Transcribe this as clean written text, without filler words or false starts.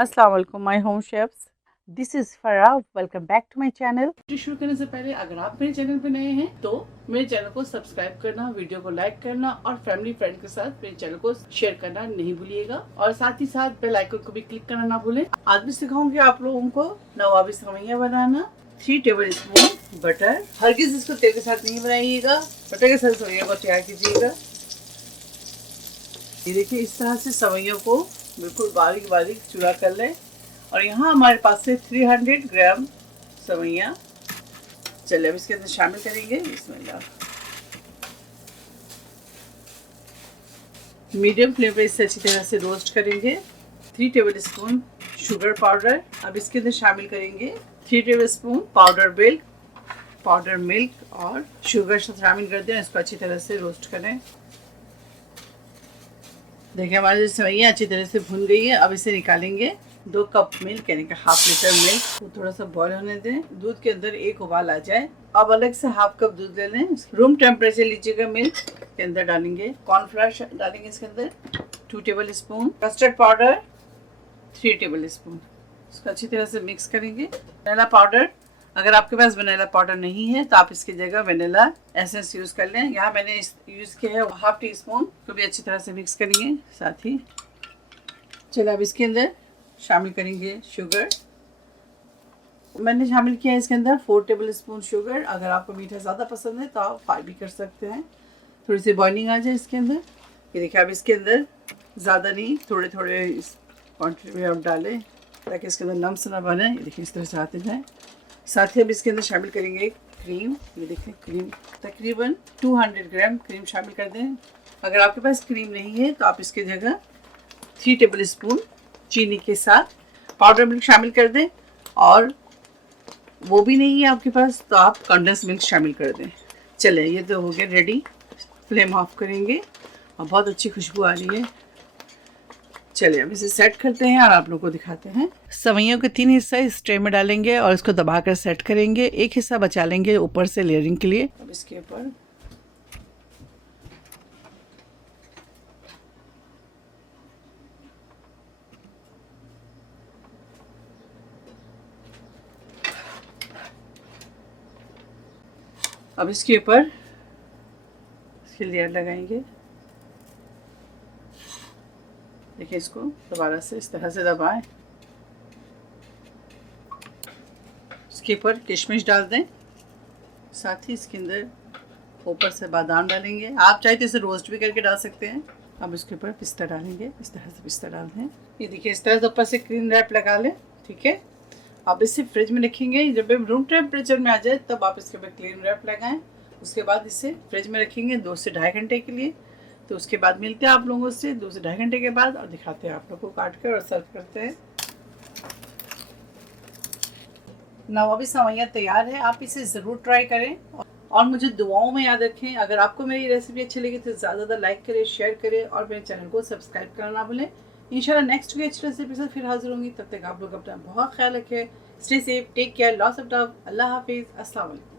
अस्सलाम वालेकुम my home chefs, this is Farah. Welcome back to my channel. शुरू करने से पहले अगर आप मेरे चैनल पे नए हैं तो मेरे चैनल को सब्सक्राइब करना, वीडियो को लाइक करना और फैमिली फ्रेंड के साथ मेरे चैनल को शेयर करना नहीं भूलिएगा और साथ ही साथ बेल आइकन को भी क्लिक करना ना भूलें। आज मैं सिखाऊंगी आप लोगों को नवाबी सेवइयां बनाना। 3 टेबल स्पून बटर, हरगिज इसको तेल के साथ नहीं बनाइएगा, बटर के साथ सेवइयां को तैयार कीजिएगा। ये देखिए, इस तरह से सेवइयों को बिल्कुल बारीक बारीक चूरा कर लें। और यहाँ हमारे पास से 300 ग्राम सेवइयाँ। चलिए अब इसके अंदर शामिल करेंगे। बिस्मिल्लाह। मीडियम फ्लेम पर इसे अच्छी तरह से रोस्ट करेंगे। 3 टेबल स्पून शुगर पाउडर, अब इसके अंदर शामिल करेंगे 3 टेबल स्पून पाउडर मिल्क और शुगर शामिल कर दें। इसको अच्छी तरह से रोस्ट करें। देखिए हमारी सेवइयाँ अच्छी तरह से भुन गई है। अब इसे निकालेंगे। 2 कप मिल्क यानी कि हाफ लीटर मिल्क को थोड़ा सा बॉईल होने दें। दूध के अंदर एक उबाल आ जाए। अब अलग से हाफ कप दूध ले लें। रूम टेम्परेचर लीजिएगा। मिल्क के अंदर डालेंगे कॉर्नफ्लावर, डालेंगे इसके अंदर 2 table spoon, custard powder 3 table spoon. इसको अच्छी तरह से मिक्स करेंगे। वनीला पाउडर, अगर आपके पास वनीला पाउडर नहीं है तो आप इसकी जगह वनीला एसेंस यूज़ कर लें। यहाँ मैंने यूज़ किया है हाफ टी स्पून। तो भी अच्छी तरह से मिक्स करेंगे साथ ही। चलिए अब इसके अंदर शामिल करेंगे शुगर। मैंने शामिल किया है इसके अंदर 4 टेबल स्पून शुगर। अगर आपको मीठा ज़्यादा पसंद है तो आप 5 भी कर सकते हैं। थोड़ी सी बॉइलिंग आ जाए इसके अंदर। ये देखिए, अब इसके अंदर ज़्यादा नहीं, थोड़े थोड़े इस क्वान्टिटी में आप डालें ताकि इसके अंदर नम्स ना बने। ये देखिए इस तरह से आते जाए। साथ ही अब इसके अंदर शामिल करेंगे क्रीम। ये देखिए क्रीम, तकरीबन 200 ग्राम क्रीम शामिल कर दें। अगर आपके पास क्रीम नहीं है तो आप इसकी जगह 3 टेबल स्पून चीनी के साथ पाउडर मिल्क शामिल कर दें। और वो भी नहीं है आपके पास तो आप कंडेंस मिल्क शामिल कर दें। चलिए ये तो हो गया रेडी। फ्लेम ऑफ करेंगे और बहुत अच्छी खुशबू आ रही है। चलिए अब इसे सेट करते हैं और आप लोगों को दिखाते हैं। सेवइयों के 3 हिस्सा इस ट्रे में डालेंगे और इसको दबाकर सेट करेंगे। एक हिस्सा बचा लेंगे ऊपर से लेयरिंग के लिए। अब इसके ऊपर इसकी लेयर लगाएंगे। देखिए इसको दोबारा से इस तरह से दबाएं। इसके ऊपर किशमिश डाल दें। साथ ही इसके अंदर ऊपर से बादाम डालेंगे। आप चाहे तो इसे रोस्ट भी करके डाल सकते हैं। अब इसके ऊपर पिस्ता डालेंगे। इस तरह से पिस्ता डाल दें। ये देखिए इस तरह से ऊपर से क्रीम रैप लगा लें। ठीक है, आप इसे फ्रिज में रखेंगे। जब रूम टेम्परेचर में आ जाए तब आप इसके ऊपर क्रीम रैप लगाएं। उसके बाद इसे फ्रिज में रखेंगे 2 से ढाई घंटे के लिए। तो उसके बाद मिलते हैं आप लोगों से 2 से ढाई घंटे के बाद और दिखाते हैं आप लोगों को काट कर और सर्व करते हैं। नवाबी सेवइयां तैयार है। आप इसे ज़रूर ट्राई करें और मुझे दुआओं में याद रखें। अगर आपको मेरी रेसिपी अच्छी लगी तो ज़्यादा लाइक करें, शेयर करें और मेरे चैनल को सब्सक्राइब करना ना भूलें। इंशाल्लाह नेक्स्ट कोई अच्छी रेसिपी से फिर हाजिर होंगी। तब तक आप लोग अपना बहुत ख्याल रखें। Stay safe, take care, lots of love. अल्लाह हाफिज़, अस्सलाम वालेकुम।